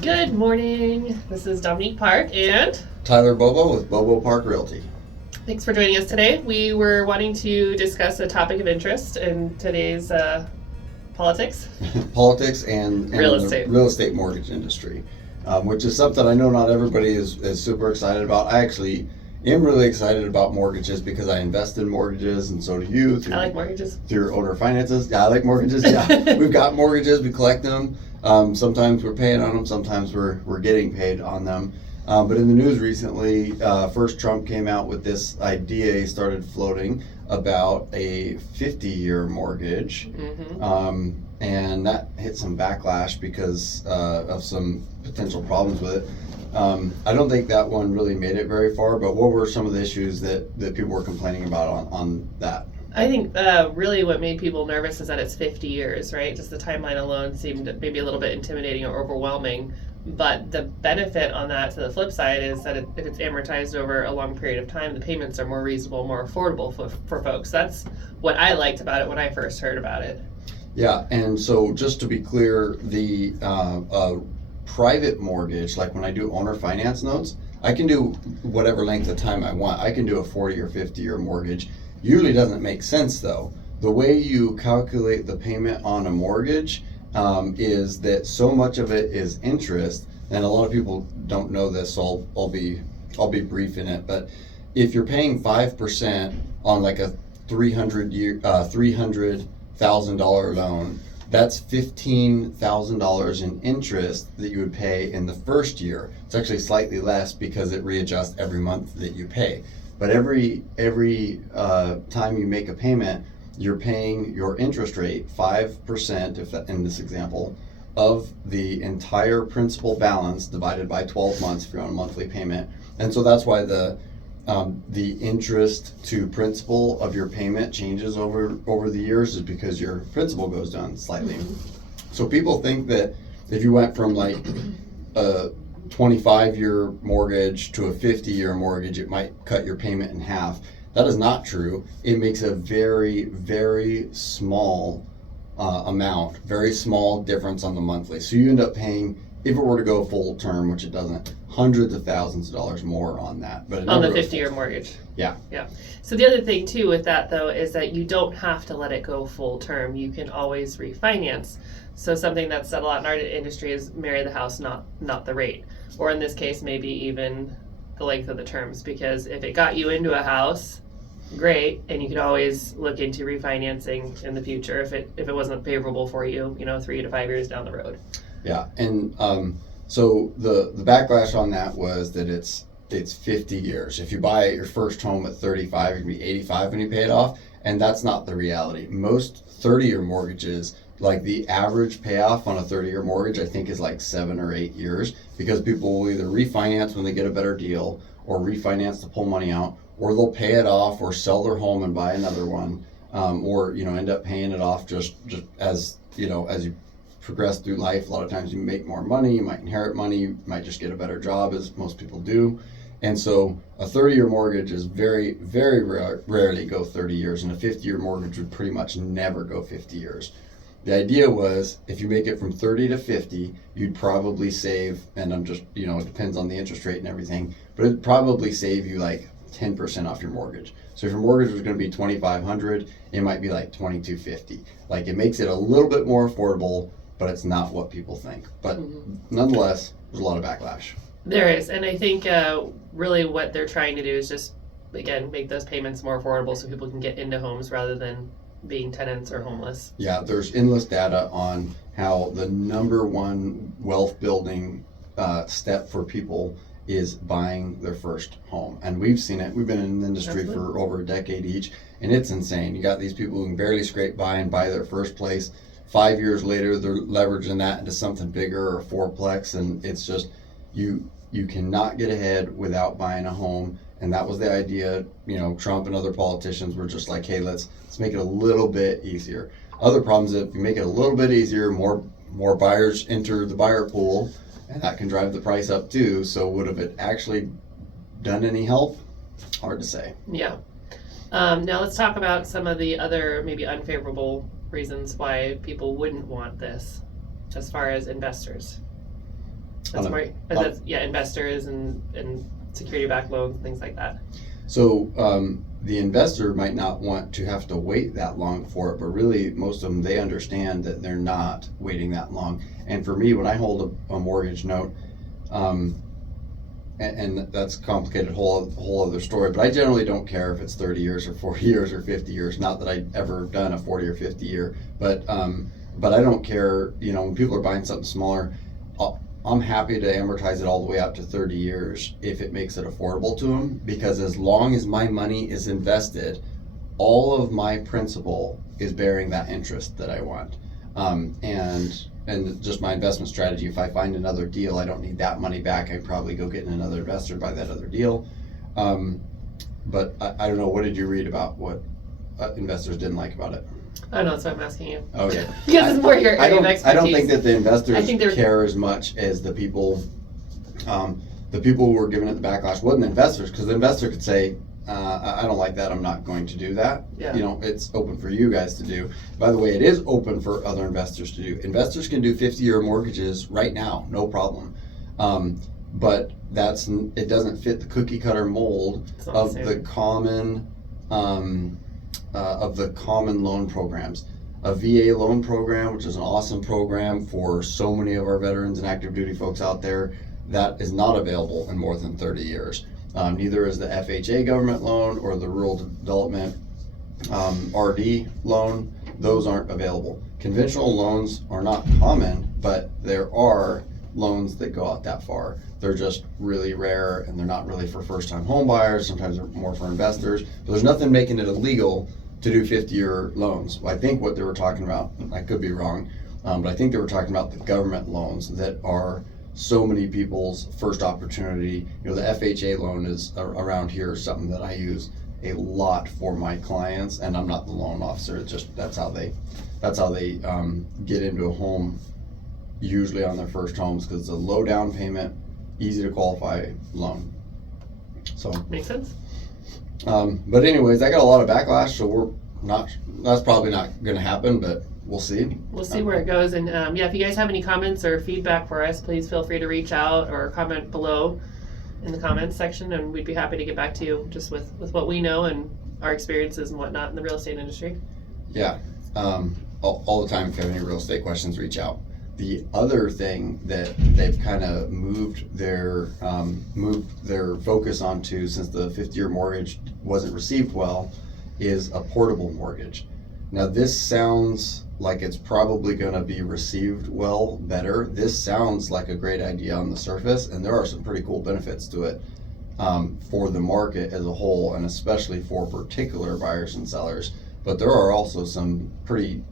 Good morning. This is Dominique Park, and Tyler Bobo with Bobo Park Realty. thanks for joining us today. We were wanting to discuss a topic of interest in today's politics. Politics and Real the estate. real estate mortgage industry, which is something I know not everybody is super excited about. I actually am really excited about mortgages because I invest in mortgages, and so do you. I like mortgages. Through owner finances. Yeah, I like mortgages. Yeah, we've got mortgages. We collect them. Sometimes we're paying on them. Sometimes we're getting paid on them. But in the news recently, first Trump came out with this idea. He started floating about a 50-year mortgage. Mm-hmm. And that hit some backlash because of some potential problems with it. I don't think that one really made it very far, but what were some of the issues that people were complaining about on that? I think really what made people nervous is that it's 50 years, right? Just the timeline alone seemed maybe a little bit intimidating or overwhelming. But the benefit on that, to the flip side, is that if it's amortized over a long period of time, the payments are more reasonable, more affordable for folks. That's what I liked about it when I first heard about it. Yeah, and so just to be clear, the private mortgage, like when I do owner finance notes, I can do whatever length of time I want. I can do a 40 or 50-year mortgage. Usually doesn't make sense though. The way you calculate the payment on a mortgage is that so much of it is interest, and a lot of people don't know this, so I'll be brief in it. But if you're paying 5% on like a $300,000 loan, that's $15,000 in interest that you would pay in the first year. It's actually slightly less because it readjusts every month that you pay. But every time you make a payment, you're paying your interest rate 5%, if that, in this example, of the entire principal balance divided by 12 months if you're on a monthly payment. And so that's why the interest to principal of your payment changes over the years, is because your principal goes down slightly. So people think that if you went from like a 25-year mortgage to a 50-year mortgage, it might cut your payment in half. That is not true. It makes a very, very small amount, very small difference on the monthly. So you end up paying, if it were to go full term, which it doesn't, hundreds of thousands of dollars more on that. But On the 50-year mortgage. Yeah. Yeah. So the other thing too with that though is that you don't have to let it go full term. You can always refinance. So something that's said a lot in our industry is marry the house, not the rate. Or in this case, maybe even the length of the terms. Because if it got you into a house, great, and you could always look into refinancing in the future if it wasn't favorable for you, 3 to 5 years down the road. Yeah, and so the backlash on that was that it's 50 years. If you buy your first home at 35, you're gonna be 85 when you pay it off, and that's not the reality. Most 30-year mortgages, like the average payoff on a 30-year mortgage, I think is like 7 or 8 years, because people will either refinance when they get a better deal, or refinance to pull money out, or they'll pay it off or sell their home and buy another one, or end up paying it off just as as you progress through life. A lot of times you make more money, you might inherit money, you might just get a better job, as most people do. And so a 30-year mortgage is very, very rarely go 30 years, and a 50-year mortgage would pretty much never go 50 years. The idea was, if you make it from 30 to 50, you'd probably save, and I'm just, it depends on the interest rate and everything, but it'd probably save you like 10% off your mortgage. So if your mortgage was going to be $2,500, it might be like $2,250. Like, it makes it a little bit more affordable, but it's not what people think. But nonetheless, there's a lot of backlash. There is, and I think really what they're trying to do is just, again, make those payments more affordable so people can get into homes rather than being tenants or homeless. Yeah, there's endless data on how the number one wealth building step for people is buying their first home. And we've seen it. We've been in the industry for over a decade each, and it's insane. You got these people who can barely scrape by and buy their first place. 5 years later, they're leveraging that into something bigger, or fourplex, and it's just, you cannot get ahead without buying a home. And that was the idea. Trump and other politicians were just like, hey, let's make it a little bit easier. Other problems, if you make it a little bit easier, more buyers enter the buyer pool, and that can drive the price up too. So would have it actually done any help? Hard to say. Yeah. Now let's talk about some of the other maybe unfavorable reasons why people wouldn't want this as far as investors. That's more, investors and security-backed loans, things like that. So the investor might not want to have to wait that long for it, but really most of them, they understand that they're not waiting that long. And for me, when I hold a mortgage note, and that's a complicated whole other story, but I generally don't care if it's 30 years or 40 years or 50 years. Not that I've ever done a 40 or 50 year, but I don't care, when people are buying something smaller, I'm happy to amortize it all the way out to 30 years if it makes it affordable to them, because as long as my money is invested, all of my principal is bearing that interest that I want. And just my investment strategy, if I find another deal, I don't need that money back. I'd probably go get another investor, buy that other deal. But I don't know, what did you read about what investors didn't like about it? I don't know, that's why I'm asking you. Okay. Because it's more your area of expertise. I don't think that the investors care as much as the people who were giving it the backlash wasn't the investors, because the investor could say, I don't like that, I'm not going to do that. Yeah. It's open for you guys to do. By the way, it is open for other investors to do. Investors can do 50-year mortgages right now, no problem. But it doesn't fit the cookie cutter mold of the common loan programs. A VA loan program, which is an awesome program for so many of our veterans and active duty folks out there, that is not available in more than 30 years. Neither is the FHA government loan or the rural development RD loan. Those aren't available. Conventional loans are not common, but there are loans that go out that far. They're just really rare, and they're not really for first-time home buyers. Sometimes they're more for investors. But there's nothing making it illegal to do 50-year loans. I think what they were talking about, I could be wrong, but I think they were talking about the government loans that are so many people's first opportunity. The FHA loan is around here, something that I use a lot for my clients, and I'm not the loan officer. It's just that's how they get into a home, usually on their first homes, because it's a low down payment, easy to qualify loan. So makes sense. But anyways, I got a lot of backlash, so that's probably not going to happen, but we'll see. We'll see where it goes. And if you guys have any comments or feedback for us, please feel free to reach out or comment below in the comments section, and we'd be happy to get back to you just with what we know and our experiences and whatnot in the real estate industry. Yeah. All the time, if you have any real estate questions, reach out. The other thing that they've kind of moved their focus onto, since the 50-year mortgage wasn't received well, is a portable mortgage. Now, this sounds like it's probably going to be received better. This sounds like a great idea on the surface, and there are some pretty cool benefits to it for the market as a whole, and especially for particular buyers and sellers. But there are also some pretty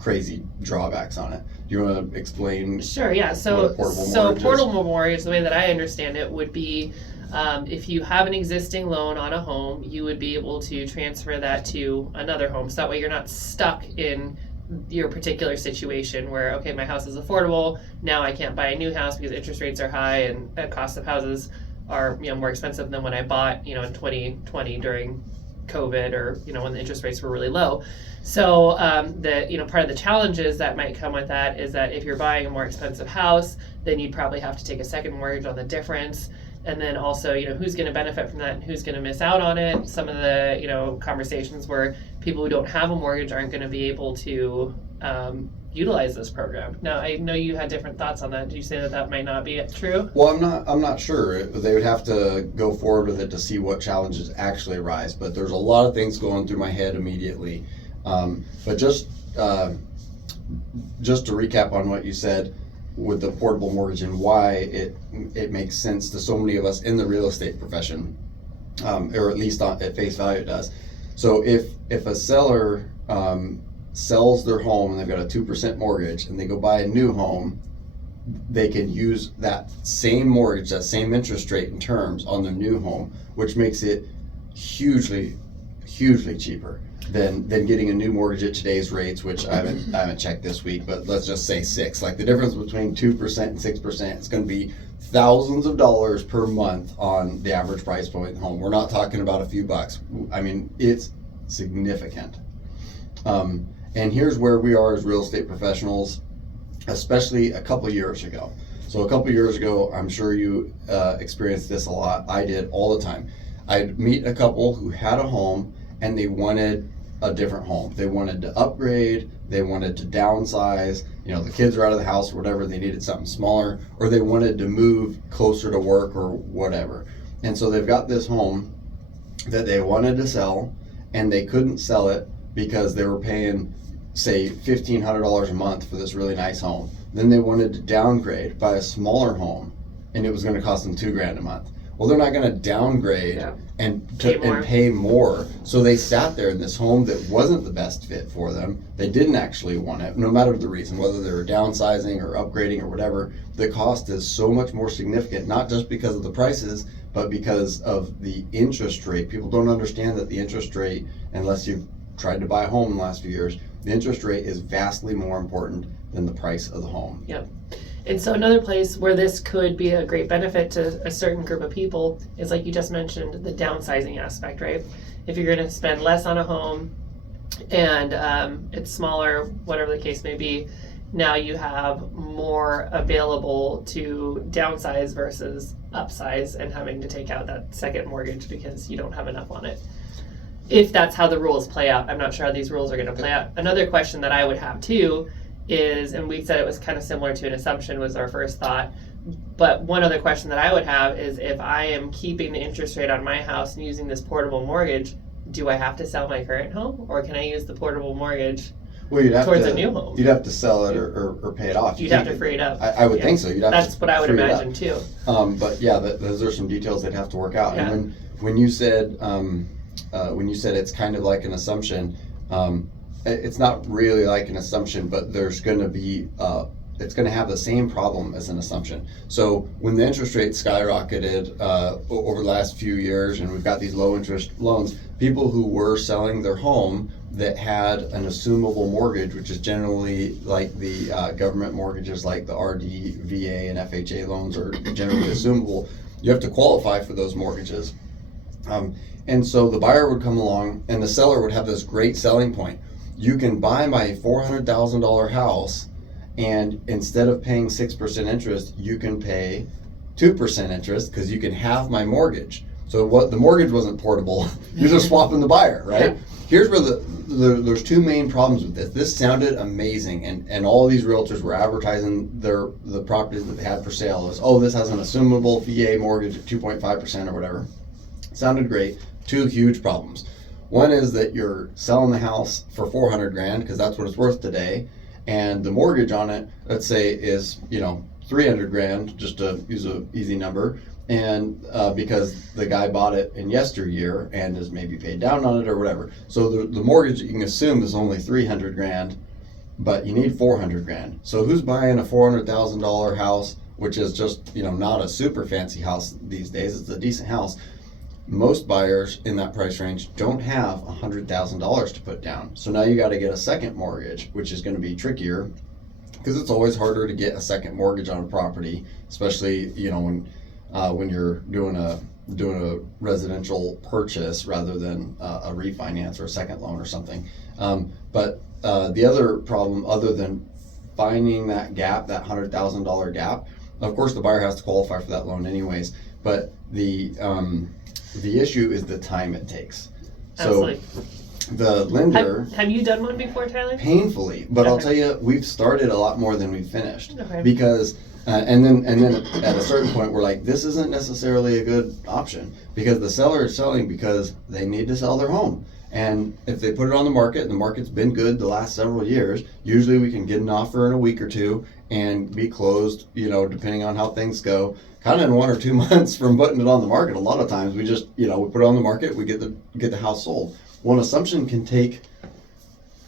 crazy drawbacks on it. Do you want to explain? Sure, yeah. So portable mortgage, the way that I understand it, would be if you have an existing loan on a home, you would be able to transfer that to another home. So that way you're not stuck in your particular situation where, okay, my house is affordable, now I can't buy a new house because interest rates are high and the cost of houses are more expensive than when I bought in 2020 during COVID, or when the interest rates were really low. So part of the challenges that might come with that is that if you're buying a more expensive house, then you'd probably have to take a second mortgage on the difference. And then also, who's going to benefit from that and who's going to miss out on it. Some of the, conversations where people who don't have a mortgage aren't going to be able to utilize this program. Now, I know you had different thoughts on that. Did you say that might not be true? Well, I'm not sure. They would have to go forward with it to see what challenges actually arise. But there's a lot of things going through my head immediately. But just to recap on what you said with the portable mortgage and why it makes sense to so many of us in the real estate profession, or at least at face value it does. So if a seller sells their home and they've got a 2% mortgage and they go buy a new home, they can use that same mortgage, that same interest rate and terms on their new home, which makes it hugely cheaper than getting a new mortgage at today's rates, which I haven't checked this week, but let's just say 6. Like the difference between 2% and 6% is going to be thousands of dollars per month on the average price point home. We're not talking about a few bucks. I mean, it's significant. And here's where we are as real estate professionals, especially a couple years ago. So a couple years ago, I'm sure you experienced this a lot. I did all the time. I'd meet a couple who had a home and they wanted a different home. They wanted to upgrade, they wanted to downsize, the kids are out of the house or whatever, they needed something smaller, or they wanted to move closer to work or whatever. And so they've got this home that they wanted to sell and they couldn't sell it because they were paying, say, $1,500 a month for this really nice home. Then they wanted to downgrade, buy a smaller home, and it was going to cost them $2,000 a month. Well, they're not going to downgrade and pay more. So they sat there in this home that wasn't the best fit for them. They didn't actually want it, no matter the reason, whether they were downsizing or upgrading or whatever. The cost is so much more significant, not just because of the prices, but because of the interest rate. People don't understand that the interest rate, unless you've tried to buy a home in the last few years, the interest rate is vastly more important than the price of the home. Yep. And so another place where this could be a great benefit to a certain group of people is, like you just mentioned, the downsizing aspect, right? If you're going to spend less on a home and it's smaller, whatever the case may be, now you have more available to downsize versus upsize and having to take out that second mortgage because you don't have enough on it. If that's how the rules play out. I'm not sure how these rules are going to play out. Another question that I would have too is, and we said it was kind of similar to an assumption was our first thought, but one other question that I would have is, if I am keeping the interest rate on my house and using this portable mortgage, do I have to sell my current home, or can I use the portable mortgage towards a new home? You'd have to sell it or pay it off. You'd have to free it up. I would think so. That's what I would imagine too. But yeah, those are some details that have to work out. Yeah. And when you said it's kind of like an assumption, it's not really like an assumption, but there's going to be it's going to have the same problem as an assumption. So when the interest rate skyrocketed over the last few years, and we've got these low interest loans, people who were selling their home that had an assumable mortgage, which is generally like the government mortgages, like the RD, VA, and FHA loans are generally assumable. You have to qualify for those mortgages. And so the buyer would come along and the seller would have this great selling point. You can buy my $400,000 house, and instead of paying 6% interest, you can pay 2% interest because you can have my mortgage. So what the mortgage wasn't portable, you're just swapping the buyer, right? Yeah. Here's where there's two main problems with this. This sounded amazing, and all of these realtors were advertising the properties that they had for sale as, oh, this has an assumable VA mortgage at 2.5% or whatever. Sounded great. Two huge problems. One is that you're selling the house for $400,000 because that's what it's worth today, and the mortgage on it, let's say, is $300,000, just to use an easy number, and because the guy bought it in yesteryear and has maybe paid down on it or whatever. So the mortgage you can assume is only $300,000, but you need $400,000. So who's buying a $400,000 house, which is just not a super fancy house these days? It's a decent house. Most buyers in that price range don't have $100,000 to put down. So now you got to get a second mortgage, which is going to be trickier because it's always harder to get a second mortgage on a property, especially when you're doing a residential purchase rather than a refinance or a second loan or something. But the other problem, other than finding that gap, that $100,000 gap, of course the buyer has to qualify for that loan anyways. But the issue is the time it takes. Absolutely. So the lender... Have you done one before, Tyler? Painfully. But okay. I'll tell you, we've started a lot more than we've finished. Okay. Because, and then at a certain point, we're like, this isn't necessarily a good option. Because the seller is selling because they need to sell their home. And if they put it on the market, and the market's been good the last several years, usually we can get an offer in a week or two and be closed, depending on how things go, kind of in 1 or 2 months from putting it on the market. A lot of times we just, we put it on the market, we get the house sold. Well, an assumption can take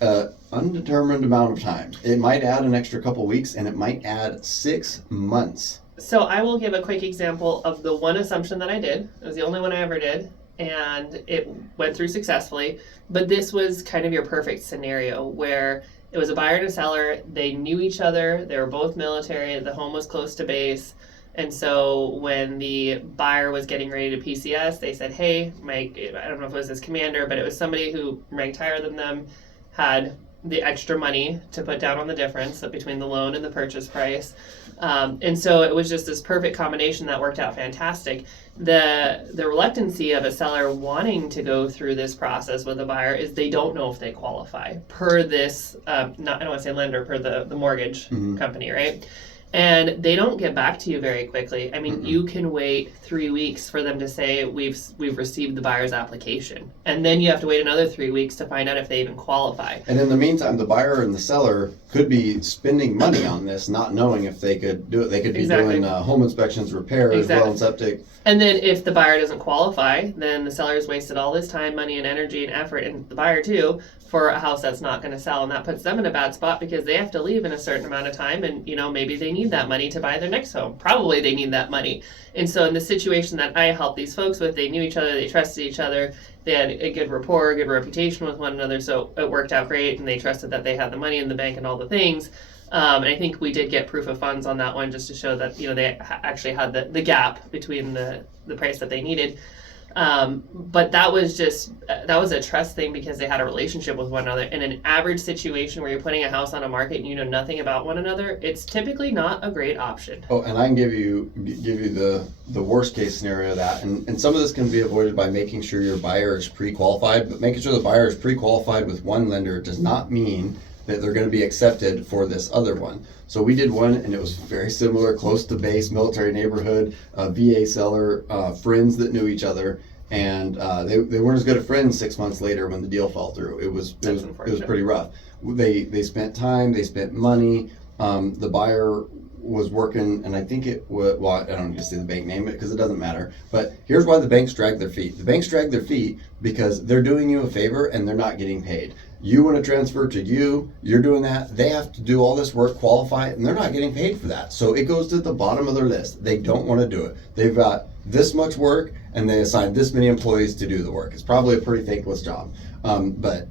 an undetermined amount of time. It might add an extra couple weeks, and it might add 6 months. So I will give a quick example of the one assumption that I did. It was the only one I ever did, and it went through successfully. But this was kind of your perfect scenario where it was a buyer and a seller. They knew each other. They were both military. The home was close to base. And so when the buyer was getting ready to PCS, they said, hey, I don't know if it was his commander, but it was somebody who ranked higher than them, had the extra money to put down on the difference between the loan and the purchase price. And so it was just this perfect combination that worked out fantastic. The reluctancy of a seller wanting to go through this process with a buyer is they don't know if they qualify per this, I don't want to say lender, per the mortgage company, right? And they don't get back to you very quickly. I mean, you can wait 3 weeks for them to say we've received the buyer's application, and then you have to wait another 3 weeks to find out if they even qualify. And in the meantime, the buyer and the seller could be spending money on this, not knowing if they could do it. They could be doing home inspections, repairs, well and septic. And then if the buyer doesn't qualify, then the seller's wasted all this time, money, and energy and effort, and the buyer too, for a house that's not going to sell. And that puts them in a bad spot because they have to leave in a certain amount of time. And, maybe they need that money to buy their next home. Probably they need that money. And so in the situation that I helped these folks with, they knew each other, they trusted each other, they had a good rapport, a good reputation with one another. So it worked out great, and they trusted that they had the money in the bank and all the things. And I think we did get proof of funds on that one just to show that, they actually had the gap between the price that they needed. But that was a trust thing because they had a relationship with one another. In an average situation where you're putting a house on a market and you know nothing about one another, it's typically not a great option. Oh, and I can give you the worst case scenario of that. And some of this can be avoided by making sure your buyer is pre-qualified, but making sure the buyer is pre-qualified with one lender does not mean that they're going to be accepted for this other one. So we did one, and it was very similar, close to base, military neighborhood, VA seller, friends that knew each other, and they weren't as good of friends 6 months later when the deal fell through. It was pretty rough. They spent time, they spent money. The buyer was working, and I think it was, well, I don't need to say the bank name it because it doesn't matter, but here's why the banks drag their feet. The banks drag their feet because they're doing you a favor and they're not getting paid. You want to transfer to you're doing that. They have to do all this work, qualify it, and they're not getting paid for that. So it goes to the bottom of their list. They don't want to do it. They've got this much work and they assign this many employees to do the work. It's probably a pretty thankless job. But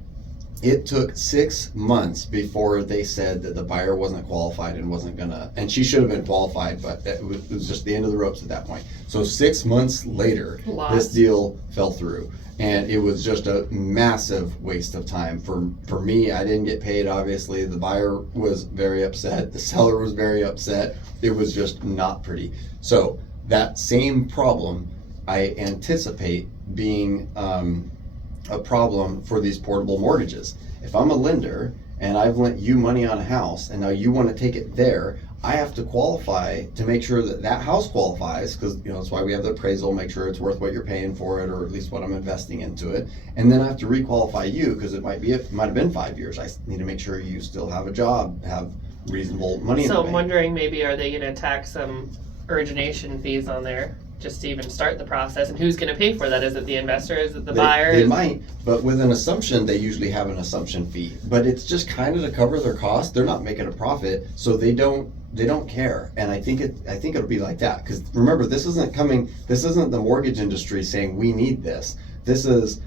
it took 6 months before they said that the buyer wasn't qualified and wasn't gonna, and she should have been qualified, but it was just the end of the ropes at that point. So 6 months later, this deal fell through. And it was just a massive waste of time. For me, I didn't get paid, obviously. The buyer was very upset. The seller was very upset. It was just not pretty. So that same problem, I anticipate being a problem for these portable mortgages. If I'm a lender and I've lent you money on a house and now you want to take it there, I have to qualify to make sure that that house qualifies, because that's why we have the appraisal, make sure it's worth what you're paying for it, or at least what I'm investing into it. And then I have to requalify you because it might have been 5 years. I need to make sure you still have a job, have reasonable money in the bank. So I'm wondering, maybe are they going to tack some origination fees on there just to even start the process? And who's going to pay for that? Is it the investor? Is it the buyer? They might, but with an assumption, they usually have an assumption fee. But it's just kind of to cover their costs. They're not making a profit, so they don't care. And I think it'll be like that, because remember, this isn't the mortgage industry saying we need this. This is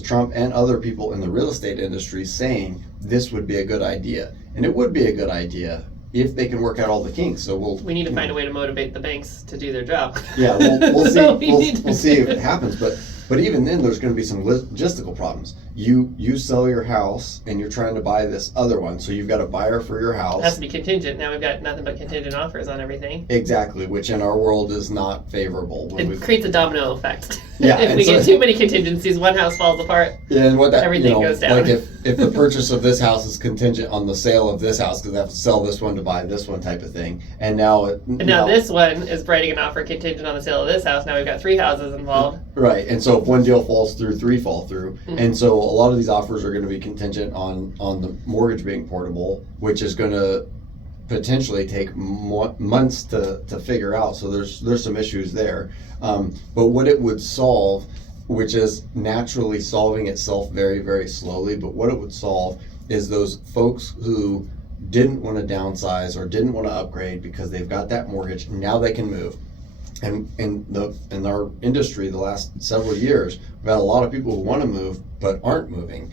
Trump and other people in the real estate industry saying this would be a good idea, and it would be a good idea if they can work out all the kinks. So we need to find a way to motivate the banks to do their job. Yeah, we'll see. We'll see if it happens, but even then, there's going to be some logistical problems. You sell your house and you're trying to buy this other one, so you've got a buyer for your house. It has to be contingent. Now we've got nothing but contingent offers on everything. Exactly, which in our world is not favorable. It creates a domino effect. Yeah, if we get too many contingencies, one house falls apart. Yeah, and everything goes down. Like if the purchase of this house is contingent on the sale of this house, because they have to sell this one to buy this one, type of thing. And now this one is writing an offer contingent on the sale of this house. Now we've got 3 houses involved. Right, and so if one deal falls through, 3 fall through. Mm-hmm. And so a lot of these offers are going to be contingent on the mortgage being portable, which is going to potentially take months to figure out. So there's some issues there. But what it would solve, which is naturally solving itself very, very slowly, but what it would solve is those folks who didn't want to downsize or didn't want to upgrade because they've got that mortgage, now they can move. And in our industry, the last several years, we've had a lot of people who want to move but aren't moving.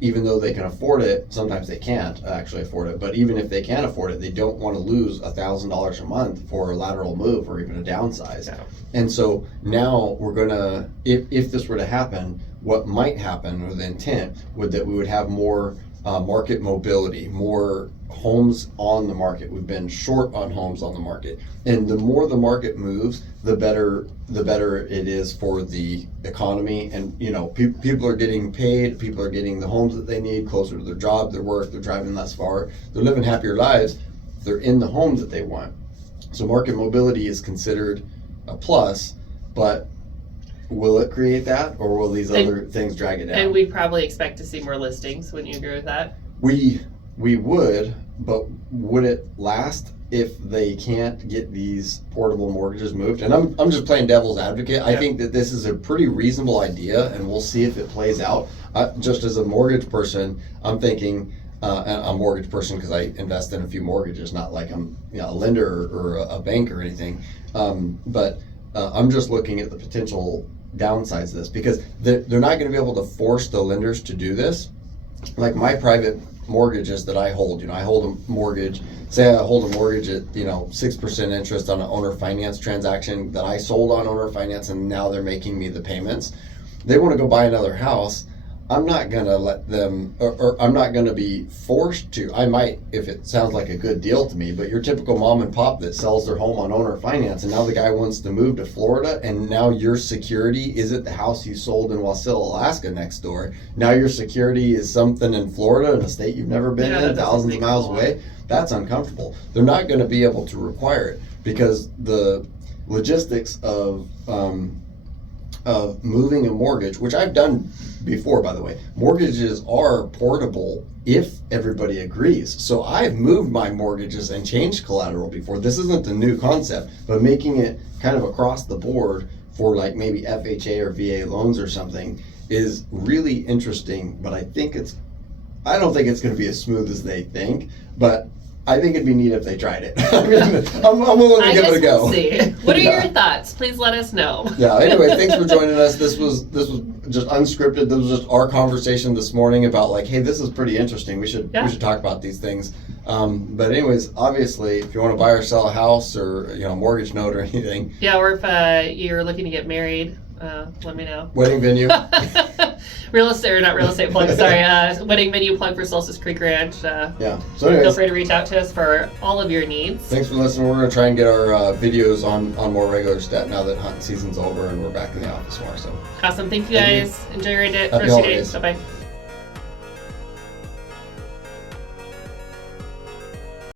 Even though they can afford it, sometimes they can't actually afford it, but even if they can afford it, they don't want to lose $1,000 a month for a lateral move or even a downsize. Yeah. And so now we're gonna, if this were to happen, what might happen, or the intent, that we would have more market mobility, more homes on the market. We've been short on homes on the market, and the more the market moves, the better it is for the economy. And people are getting paid, people are getting the homes that they need closer to their job, their work, they're driving less far, they're living happier lives, they're in the homes that they want. So market mobility is considered a plus, but will it create that, or will these other things drag it down? And we'd probably expect to see more listings. Wouldn't you agree with that? We would, but would it last if they can't get these portable mortgages moved? And I'm just playing devil's advocate. I think that this is a pretty reasonable idea, and we'll see if it plays out. Just as a mortgage person, I'm thinking, and I'm a mortgage person because I invest in a few mortgages, not like I'm a lender or a bank or anything. But I'm just looking at the potential downsides of this, because they're not going to be able to force the lenders to do this. Like my private mortgages that I hold, I hold a mortgage, say I hold a mortgage at 6% interest on an owner finance transaction that I sold on owner finance, and now they're making me the payments. They want to go buy another house. I'm not going to let them, or I'm not going to be forced to. I might, if it sounds like a good deal to me, but your typical mom and pop that sells their home on owner finance, and now the guy wants to move to Florida, and now your security isn't the house you sold in Wasilla, Alaska next door. Now your security is something in Florida, in a state you've never been in, thousands of miles away. That's uncomfortable. They're not going to be able to require it, because the logistics of moving a mortgage, which I've done before, by the way, mortgages are portable if everybody agrees. So I've moved my mortgages and changed collateral before. This isn't a new concept, but making it kind of across the board for like maybe FHA or VA loans or something is really interesting. But I don't think it's going to be as smooth as they think, but I think it'd be neat if they tried it. I mean, I'm willing to give it a go. We'll see. What are your thoughts? Please let us know. Yeah. Anyway, thanks for joining us. This was just unscripted. This was just our conversation this morning about like, hey, this is pretty interesting. We should talk about these things. But anyways, obviously, if you want to buy or sell a house or mortgage note or anything. Yeah, or if you're looking to get married, let me know. Wedding venue. Real estate, or not real estate plug, sorry, wedding venue plug for Solstice Creek Ranch. Yeah. So anyways, feel free to reach out to us for all of your needs. Thanks for listening. We're going to try and get our videos on more regular step now that hunting season's over and we're back in the office more. So awesome. Thank you guys. Enjoy your day. Happy rest of your day. holidays. Bye-bye.